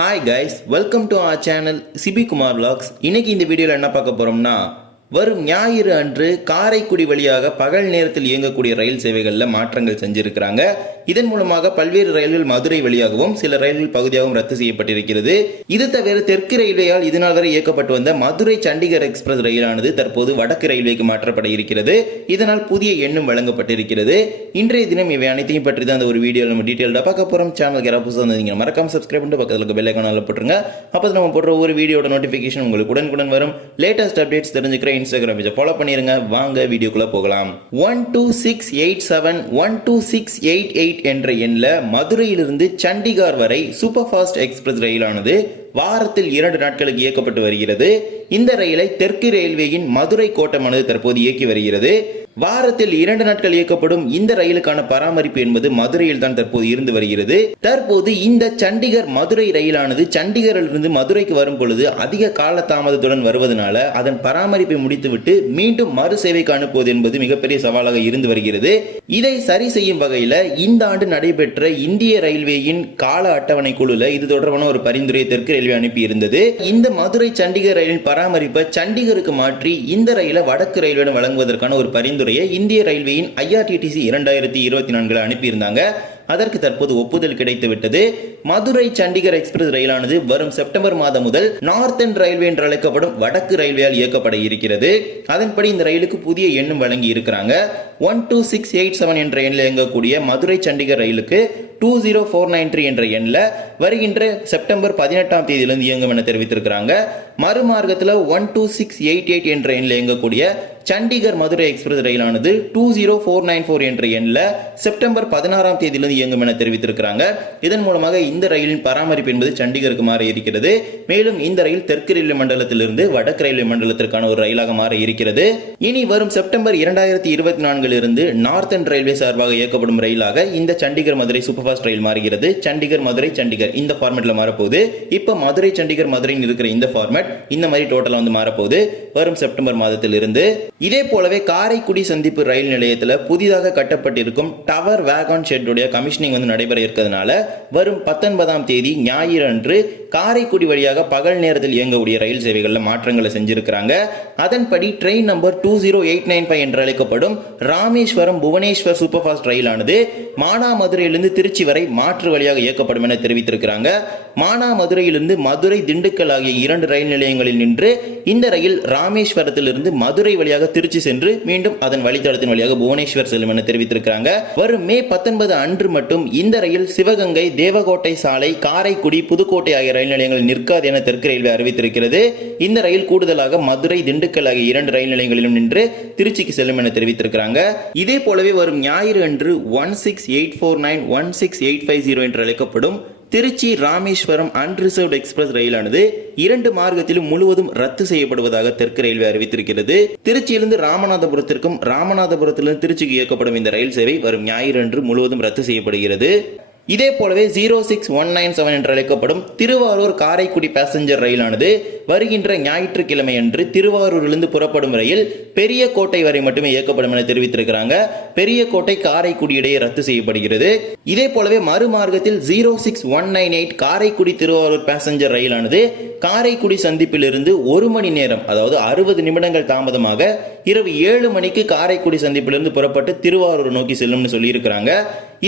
Hi guys, welcome to our channel Sibi Kumar vlogs. இன்னைக்கு இந்த வீடியோல என்ன பார்க்க போறோம்னா வரும் ஞாயிறு அன்று காரைக்குடி வழியாக பகல் நேரத்தில் இயங்கக்கூடிய ரயில் சேவைகளில் மாற்றங்கள் செஞ்சிருக்கிறாங்க. இதன் மூலமாக பல்வேறு ரயில்கள் மதுரை வழியாகவும் சில ரயில்கள் பகுதியாகவும் ரத்து செய்யப்பட்டிருக்கிறது. இது தவிர தெற்கு ரயில்வேயால் இதுநாள் வரை இயக்கப்பட்டு வந்த மதுரை சண்டிகர் எக்ஸ்பிரஸ் ரயிலானது தற்போது வடக்கு ரயில்வேக்கு மாற்றப்பட இருக்கிறது. இதனால் புதிய எண்ணும் வழங்கப்பட்டிருக்கிறது. இன்றைய தினம் இவை அனைத்தையும் பற்றி தான் அந்த ஒரு வீடியோவில் நம்ம டீட்டெயிலாக பார்க்க போறோம். சேனலுக்கு யாராவது புதுசாக இருந்தீங்க மறக்காம சப்ஸ்கிரைப் பண்ணிட்டு பக்கத்தில் இருக்க பெல் ஐகானை போட்டுருங்க. அப்போ நம்ம போடுற ஒவ்வொரு வீடியோட நோட்டிஃபிகேஷன் உங்களுக்கு உடனுக்குடன் வரும். லேட்டஸ்ட் அப்டேட்ஸ் தெரிஞ்சுக்கிற இன்ஸ்டாகிராம் பேஜை ஃபாலோ பண்ணிருங்க. வாங்க வீடியோக்குள்ள போகலாம். 12687 12688 என்ற எண்ல மதுரையிலிருந்து சண்டிகார் வரை சூப்பர் ஃபாஸ்ட் எக்ஸ்பிரஸ் ரயிலானது வாரத்தில் 2 நாட்களுக்கு இயக்கப்பட்டு வருகிறது. இந்த ரயிலை தெற்கு ரயில்வேயின் மதுரை கோட்டமானது தற்போது இயக்கி வருகிறது. வாரத்தில் 2 நாட்கள் இயக்கப்படும் இந்த ரயிலுக்கான பராமரிப்பு என்பது மதுரையில் தான் தற்போது இருந்து வருகிறது. தற்போது இந்த சண்டிகர் மதுரை ரயிலானது சண்டிகரிலிருந்து மதுரைக்கு வரும் பொழுது அதிக கால தாமதத்துடன் வருவதனால அதன் பராமரிப்பை முடித்துவிட்டு மீண்டும் மறு சேவைக்கு அனுப்புவது என்பது மிகப்பெரிய சவாலாக இருந்து வருகிறது. இதை சரி செய்யும் வகையில இந்த ஆண்டு நடைபெற்ற இந்திய ரயில்வேயின் கால அட்டவணை குழுல இது தொடர்பான ஒரு பரிந்துரையை தெற்கு ரயில்வே அனுப்பி இருந்தது. இந்த மதுரை சண்டிகர் ரயிலின் பராமரிப்பை சண்டிகருக்கு மாற்றி இந்த ரயிலை வடக்கு ரயில்வேடன் வழங்குவதற்கான ஒரு பரிந்துரை இந்திய ரயில்வேயின் IRTTC 2024 அனுப்பியிருந்தாங்க. அதற்கு தற்போது ஒப்புதல் கிடைத்துவிட்டது. மதுரை சண்டிகர் எக்ஸ்பிரஸ் ரயிலானது வரும் செப்டம்பர் மாதம் முதல் நார்த்தன் ரயில்வே என்று அழைக்கப்படும் வடக்கு ரயில்வேயால் இயக்கப்பட இருக்கிறது. அதன்படி இந்த ரயிலுக்கு புதிய எண்ணும் வழங்கி இருக்கிறாங்க. 12687 என்ற எண்ணில் இயங்கக்கூடிய மதுரை சண்டிகர் ரயிலுக்கு 20493 என்ற எண்ணில் வருகின்ற செப்டம்பர் 18ஆம் தேதியிலிருந்து இயங்கும் என தெரிவித்திருக்கிறாங்க. மறுமார்க்கத்தில் 12688 என்ற எண்ணில் இயங்கக்கூடிய சண்டிகர் மதுரை எக்ஸ்பிரஸ் ரயிலானது 20494 என்ற எண்ணில் செப்டம்பர் 16ஆம் தேதியிலிருந்து இயங்கும் என தெரிவித்திருக்கிறாங்க. இதன் மூலமாக இந்த ரயிலின் பராமரிப்பு என்பது சண்டிகருக்கு மாற இருக்கிறது. மேலும் இந்த ரயில் தெற்கு ரயில்வே மண்டலத்திலிருந்து வடக்கு ரயில்வே மண்டலத்திற்கான ஒரு ரயிலாக மாற இருக்கிறது. இனி வரும் செப்டம்பர் 2024 இருந்து நார்த்தன் ரயில்வே சார்பாக இயக்கப்படும் ரயிலாக இந்த சண்டிகர் மதுரை சூப்பர் ஃபாஸ்ட் ரயில் மாறுகிறது. சண்டிகர் மதுரை சண்டிகர் இந்த ஃபார்மேட்ல மாறப்போகுது. இப்ப மதுரை சண்டிகர் மதுரையில் இருக்கிற இந்த ஃபார்மேட் இந்த மாதிரி டோட்டலா வந்து மாறப்போகுது வரும் செப்டம்பர் மாதத்தில் இருந்து. இதே போலவே காரைக்குடி சந்திப்பு ரயில் நிலையத்தில் புதிதாக கட்டப்பட்டிருக்கும் டவர் வேகான் ஷெட்டுடைய கமிஷனிங் வந்து நடைபெற இருக்கிறதுனால வரும் 19ஆம் தேதி ஞாயிறு அன்று காரைக்குடி வழியாக பகல் நேரத்தில் இயங்கக்கூடிய ரயில் சேவைகளில் மாற்றங்களை செஞ்சிருக்கிறாங்க. அதன்படி ட்ரெயின் நம்பர் 20895 என்று அழைக்கப்படும் ராமேஸ்வரம் புவனேஸ்வர் சூப்பர் ஃபாஸ்ட் ரயிலானது மானாமதுரையிலிருந்து திருச்சி வரை மாற்று வழியாக இயக்கப்படும் என தெரிவித்திருக்கிறாங்க. மானாமதுரையிலிருந்து மதுரை திண்டுக்கல் ஆகிய 2 ரயில் நிலையங்களில் நின்று இந்த ரயில் ராமேஸ்வரத்திலிருந்து மதுரை வழியாக திருச்சி சென்று மீண்டும் அதன் வழித்தடத்தின் வழியாக புவனேஸ்வர் செல்லும் என தெரிவித்திருக்கிறாங்க. வரும் மே 19 அன்று மட்டும் இந்த ரயில் சிவகங்கை, தேவகோட்டை சாலை, காரைக்குடி, புதுக்கோட்டை ஆகிய ரயில் நிலையங்களில் நிற்காது என தெற்கு ரயில்வே அறிவித்திருக்கிறது. இந்த ரயில் கூடுதலாக மதுரை, திண்டுக்கல் ஆகிய 2 ரயில் நிலையங்களிலும் நின்று திருச்சிக்கு செல்லும் என தெரிவித்திருக்கிறாங்க. இதே போலவே வரும் ஞாயிறு அன்று 16849 16850 என்று அழைக்கப்படும் திருச்சி ராமேஸ்வரம் அன்ரிசர்வ்ட் எக்ஸ்பிரஸ் ரயிலானது 2 மார்க்கத்திலும் முழுவதும் ரத்து செய்யப்படுவதாக தெற்கு ரயில்வே அறிவித்திருக்கிறது. திருச்சியிலிருந்து ராமநாதபுரத்திற்கும் ராமநாதபுரத்திலிருந்து திருச்சிக்கு இயக்கப்படும் இந்த ரயில் சேவை வரும் ஞாயிறு அன்று முழுவதும் ரத்து செய்யப்படுகிறது. இதே போலவே 06197 என்று அழைக்கப்படும் திருவாரூர் காரைக்குடி பேசஞ்சர் ரயிலானது வருகின்ற ஞாயிற்றுக்கிழமை அன்று திருவாரூரிலிருந்து புறப்படும் ரயில் பெரிய கோட்டை வரை மட்டுமே இயக்கப்படும் என தெரிவித்திருக்கிறாங்க. பெரிய கோட்டை காரைக்குடி இடையே ரத்து செய்யப்படுகிறது. இதே போலவே மறுமார்க்கத்தில் 06198 காரைக்குடி திருவாரூர் பேசஞ்சர் ரயிலானது காரைக்குடி சந்திப்பில் இருந்து 1 மணி நேரம், அதாவது 60 நிமிடங்கள் தாமதமாக இரவு 7 மணிக்கு காரைக்குடி சந்திப்பிலிருந்து புறப்பட்டு திருவாரூர் நோக்கி செல்லும்னு சொல்லி இருக்கிறாங்க.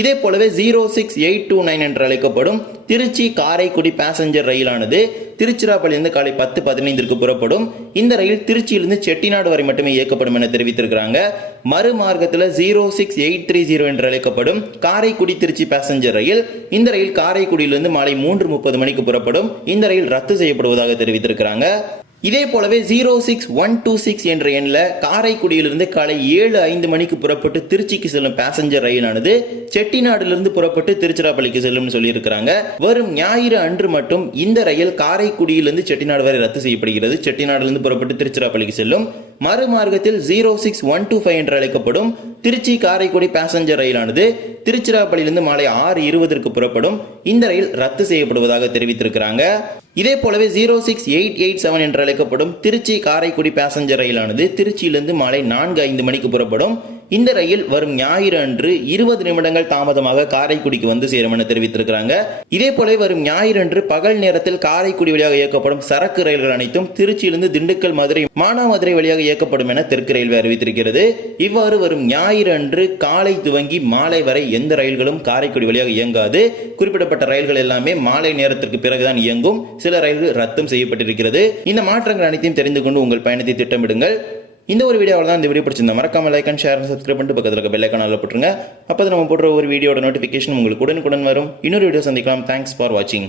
இதே போலவே 06829 என்று அழைக்கப்படும் திருச்சி காரைக்குடி பேசஞ்சர் ரயிலானது திருச்சிராப்பள்ளியிலிருந்து காலை 10:15 புறப்படும். இந்த ரயில் திருச்சியிலிருந்து செட்டிநாடு வரை மட்டுமே இயக்கப்படும் என தெரிவித்திருக்கிறாங்க. மறுமார்க்கத்தில் 06830 என்று அழைக்கப்படும் காரைக்குடி திருச்சி பேசஞ்சர் ரயில், இந்த ரயில் காரைக்குடியிலிருந்து மாலை 3:30 மணிக்கு புறப்படும். இந்த ரயில் ரத்து செய்யப்படுவதாக தெரிவித்திருக்கிறாங்க. இதே போலவே 06126 என்ற எண்ணில் காரைக்குடியிலிருந்து காலை 7:05 மணிக்கு புறப்பட்டு திருச்சிக்கு செல்லும் பேசஞ்சர் ரயிலானது செட்டிநாடிலிருந்து புறப்பட்டு திருச்சிராப்பள்ளிக்கு செல்லும் சொல்லியிருக்கிறாங்க. வரும் ஞாயிறு அன்று மட்டும் இந்த ரயில் காரைக்குடியிலிருந்து செட்டிநாடு வரை ரத்து செய்யப்படுகிறது. செட்டிநாடிலிருந்து புறப்பட்டு திருச்சிராப்பள்ளிக்கு செல்லும். மறுமார்க்கத்தில் 06125 என்று அழைக்கப்படும் திருச்சி காரைக்குடி பேசஞ்சர் ரயிலானது திருச்சிராப்பள்ளியிலிருந்து மாலை 6:20 புறப்படும். இந்த ரயில் ரத்து செய்யப்படுவதாக தெரிவித்திருக்கிறாங்க. இதே போலவே 06887 என்று அழைக்கப்படும் திருச்சி காரைக்குடி பேசஞ்சர் ரயிலானது திருச்சியிலிருந்து மாலை 4:05 மணிக்கு புறப்படும். இந்த ரயில் வரும் ஞாயிறு அன்று 20 நிமிடங்கள் தாமதமாக காரைக்குடிக்கு வந்து சேரும் என தெரிவித்திருக்கிறாங்க. இதே போல வரும் ஞாயிறு அன்று பகல் நேரத்தில் காரைக்குடி வழியாக இயக்கப்படும் சரக்கு ரயில்கள் அனைத்தும் திருச்சியிலிருந்து திண்டுக்கல், மதுரை, மானாமதுரை வழியாக இயக்கப்படும் என தெற்கு ரயில்வே அறிவித்திருக்கிறது. இவ்வாறு வரும் ஞாயிறு அன்று காலை துவங்கி மாலை வரை எந்த ரயில்களும் காரைக்குடி வழியாக இயங்காது. குறிப்பிடப்பட்ட ரயில்கள் எல்லாமே மாலை நேரத்திற்கு பிறகுதான் இயங்கும். சில ரயில்கள் ரத்தும் செய்யப்பட்டிருக்கிறது. இந்த மாற்றங்கள் அனைத்தையும் தெரிந்து கொண்டு உங்கள் பயணத்தை திட்டமிடுங்கள். இந்த ஒரு வீடியோவில் தான் இந்த வீடியோ பிடிச்சிருந்தா மறக்காம லைக் அண்ட் ஷேர் சப்ஸ்கிரைப் பண்ணிட்டு பக்கத்தில் இருக்க பெல் ஐகான் போட்டுருங்க. அப்போ நம்ம போடுற ஒரு வீடியோட நோட்டிஃபிகேஷன் உங்களுக்கு உடனுக்குடன் வரும். இன்னொரு வீடியோ சந்திக்கலாம். தேங்க்ஸ் ஃபார் வாட்சிங்.